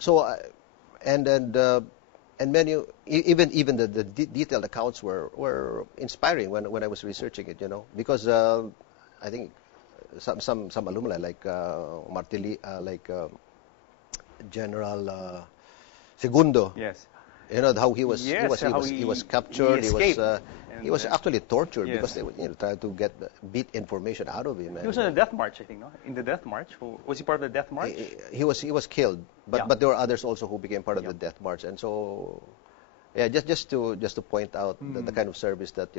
So and many even the detailed accounts were inspiring when I was researching it, because I think some alumni like Martili, like General Segundo. Yes. How he was he was captured. He was actually tortured, yes, because they would try to get beat information out of him. He was in the death march, I think. No, in the death march. Was he part of the death march? He was killed, but Yeah. but there were others also who became part of Yeah. the death march, and so just to point out the kind of service that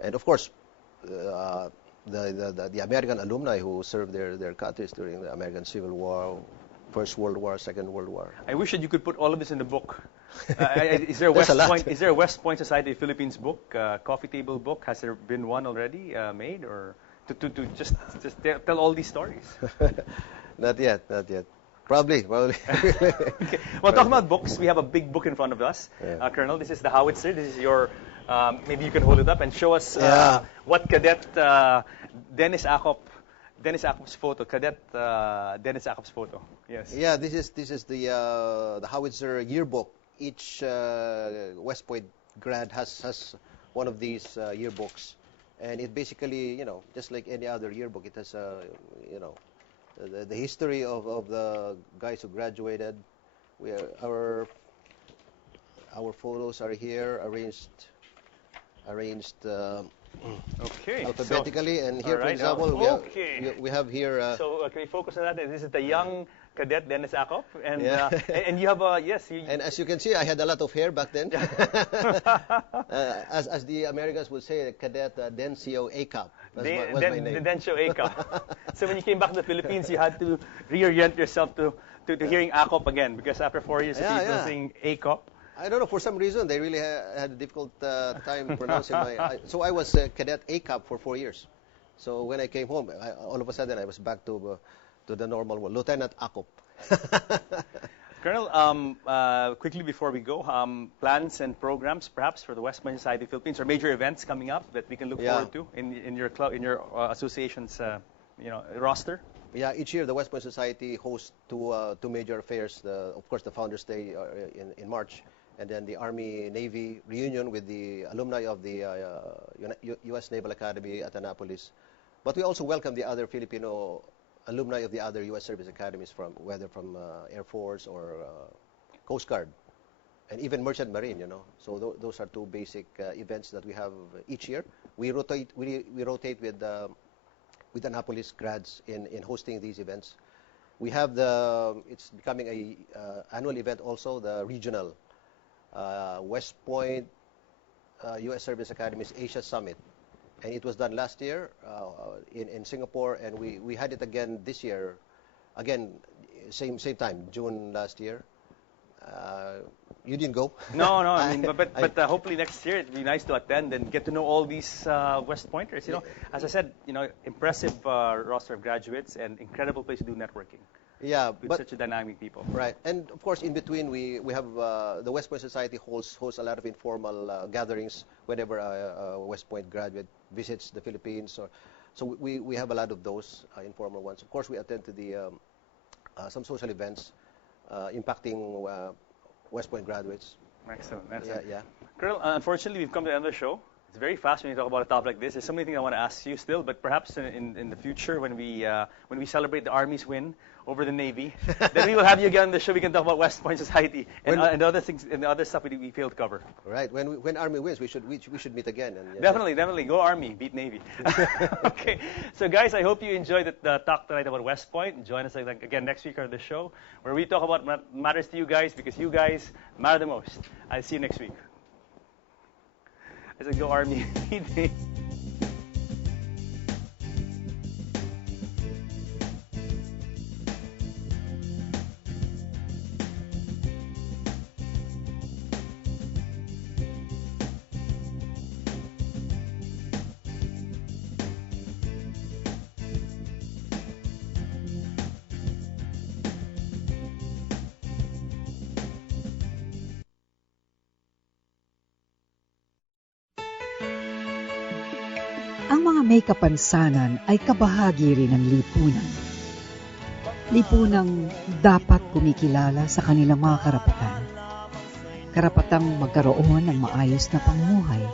and of course the American alumni who served their countries during the American Civil War, First World War, Second World War. I wish that you could put all of this in the book. Is there a West Point Society of Philippines book, coffee table book? Has there been one already made, or to just tell all these stories? Not yet. Probably. Okay. Well, talking about books, we have a big book in front of us, Yeah. Colonel. This is the Howitzer. This is your. Maybe you can hold it up and show us what Cadet Dennis Acop's photo. Cadet Dennis Acop's photo. Yes. Yeah, this is the Howitzer yearbook. Each West Point grad has one of these yearbooks, and it basically just like any other yearbook, it has the history of the guys who graduated. Our photos are here arranged Okay. alphabetically, and here, all right, for example, okay. we have here. So can we focus on that? This is the young Cadet Dennis Acop, and Yeah. and you have And as you can see, I had a lot of hair back then. As the Americans would say, Cadet Dencio Acop was my name. Dencio Acop. So when you came back to the Philippines, you had to reorient yourself to hearing Acop again, because after 4 years of people saying Acop. I don't know, for some reason they really had a difficult time pronouncing so I was Cadet ACAP for 4 years. So when I came home, all of a sudden I was back to the normal one, Lieutenant Acop. Colonel, quickly before we go, plans and programs perhaps for the West Point Society of Philippines, or major events coming up that we can look forward to in your club, in your association's roster. Yeah, each year the West Point Society hosts two major affairs. Of course, the Founders Day in March, and then the Army-Navy reunion with the alumni of the U.S. Naval Academy at Annapolis. But we also welcome the other Filipino alumni of the other U.S. Service Academies, whether from Air Force or Coast Guard, and even Merchant Marine. So those are two basic events that we have each year. We rotate with Annapolis grads in hosting these events. We have it's becoming a annual event also, the regional West Point U.S. Service Academies Asia Summit. And it was done last year in Singapore, and we had it again this year, again, same time, June last year. You didn't go? No. I mean, but hopefully next year it'd be nice to attend and get to know all these West Pointers. As I said, impressive roster of graduates and incredible place to do networking. Yeah, with such a dynamic people. Right, and of course in between we have the West Point Society hosts a lot of informal gatherings whenever a West Point graduate visits the Philippines. So we have a lot of those informal ones. Of course, we attend to the some social events impacting West Point graduates. Excellent. Yeah. Colonel, unfortunately, we've come to the end of the show. It's very fast when you talk about a topic like this. There's so many things I want to ask you still, but perhaps in the future when we celebrate the Army's win over the Navy, then we will have you again on the show. We can talk about West Point Society and other things and the other stuff we failed to cover. Right. When Army wins, we should meet again. And, Definitely. Go Army, beat Navy. Okay. So guys, I hope you enjoyed the talk tonight about West Point. Join us again next week on the show where we talk about what matters to you guys, because you guys matter the most. I'll see you next week. I said, go Army. Ang mga may kapansanan ay kabahagi rin ng lipunan. Lipunang dapat kumikilala sa kanilang mga karapatan. Karapatang magkaroon ng maayos na pamumuhay.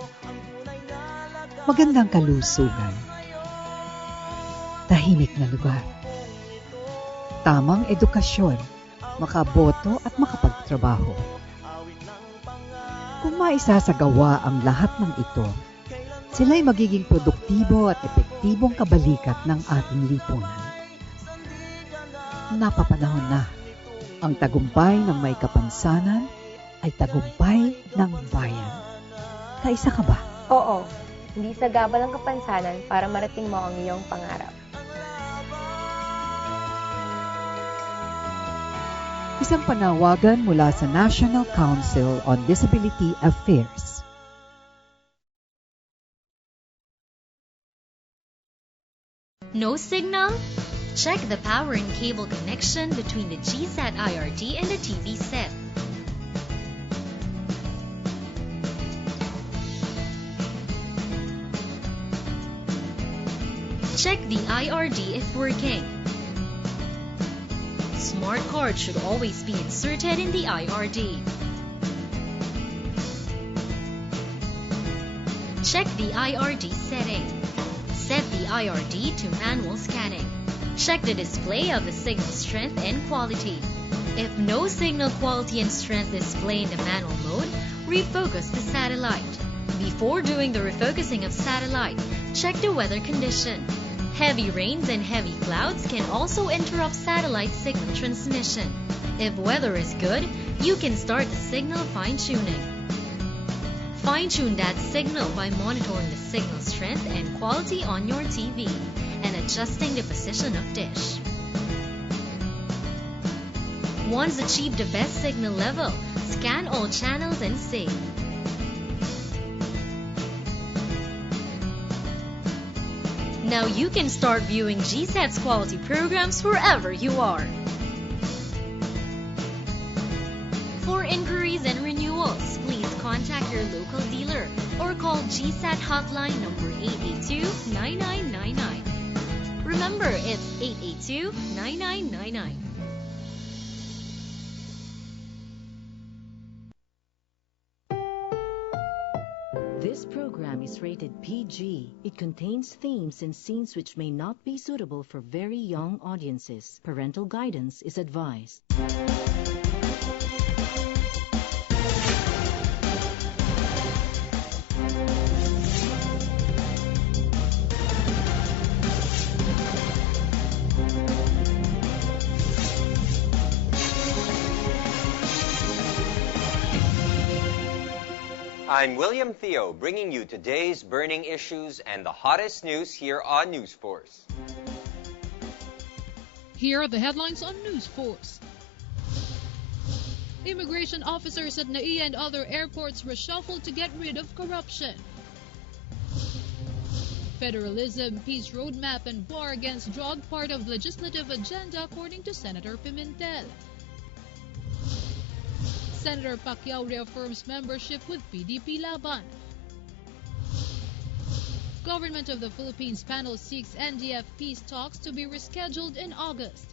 Magandang kalusugan. Tahimik na lugar. Tamang edukasyon, makaboto at makapagtrabaho. Kung maisasagawa ang lahat ng ito, sila'y magiging produktibo at epektibong kabalikat ng ating lipunan. Napapanahon na, ang tagumpay ng may kapansanan ay tagumpay ng bayan. Kaisa ka ba? Oo, hindi sagabal ang kapansanan para marating mo ang iyong pangarap. Isang panawagan mula sa National Council on Disability Affairs. No signal? Check the power and cable connection between the GSAT IRD and the TV set. Check the IRD if working. Smart card should always be inserted in the IRD. Check the IRD setting. Set the IRD to manual scanning. Check the display of the signal strength and quality. If no signal quality and strength display in the manual mode, refocus the satellite. Before doing the refocusing of satellite, check the weather condition. Heavy rains and heavy clouds can also interrupt satellite signal transmission. If weather is good, you can start the signal fine-tuning. Fine-tune that signal by monitoring the signal strength and quality on your TV and adjusting the position of dish. Once achieved the best signal level, scan all channels and save. Now you can start viewing GSAT's quality programs wherever you are. For inquiries and renewals, please contact your local dealer or call GSAT hotline number 882-9999. Remember, it's 882-9999. This program is rated PG. It contains themes and scenes which may not be suitable for very young audiences. Parental guidance is advised. I'm William Theo, bringing you today's burning issues and the hottest news here on News Force. Here are the headlines on News Force. Immigration officers at NAIA and other airports reshuffled to get rid of corruption. Federalism, peace roadmap, and war against drug part of legislative agenda according to Senator Pimentel. Senator Pacquiao reaffirms membership with PDP Laban. Government of the Philippines panel seeks NDF peace talks to be rescheduled in August.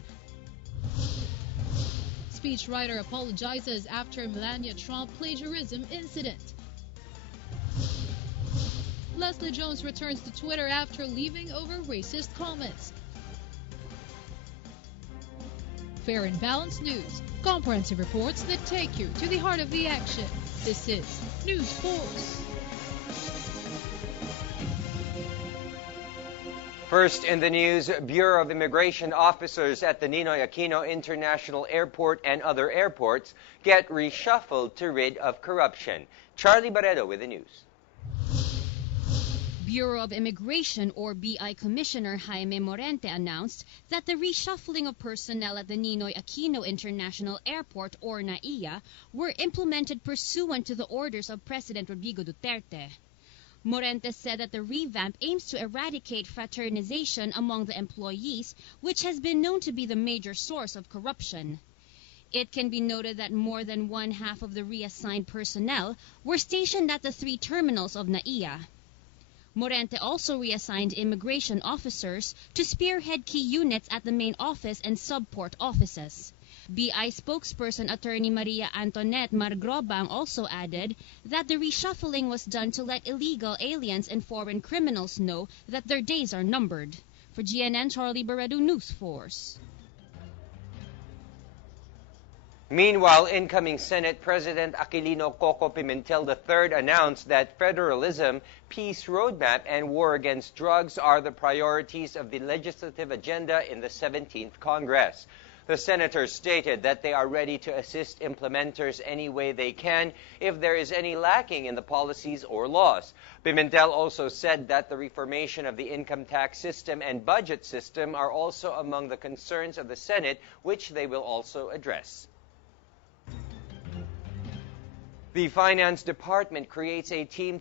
Speechwriter apologizes after Melania Trump plagiarism incident. Leslie Jones returns to Twitter after leaving over racist comments. Fair and balanced news. Comprehensive reports that take you to the heart of the action. This is News Force. First in the news, Bureau of Immigration officers at the Ninoy Aquino International Airport and other airports get reshuffled to rid of corruption. Charlie Barredo with the news. Bureau of Immigration or BI Commissioner Jaime Morente announced that the reshuffling of personnel at the Ninoy Aquino International Airport or NAIA were implemented pursuant to the orders of President Rodrigo Duterte. Morente said that the revamp aims to eradicate fraternization among the employees, which has been known to be the major source of corruption. It can be noted that more than one half of the reassigned personnel were stationed at the 3 terminals of NAIA. Morente also reassigned immigration officers to spearhead key units at the main office and sub-port offices. BI spokesperson Attorney Maria Antoinette Margrobang also added that the reshuffling was done to let illegal aliens and foreign criminals know that their days are numbered. For GNN, Charlie Barredo, News Force. Meanwhile, incoming Senate President Aquilino Coco Pimentel III announced that federalism, peace roadmap, and war against drugs are the priorities of the legislative agenda in the 17th Congress. The senators stated that they are ready to assist implementers any way they can if there is any lacking in the policies or laws. Pimentel also said that the reformation of the income tax system and budget system are also among the concerns of the Senate, which they will also address. The Finance Department creates a team to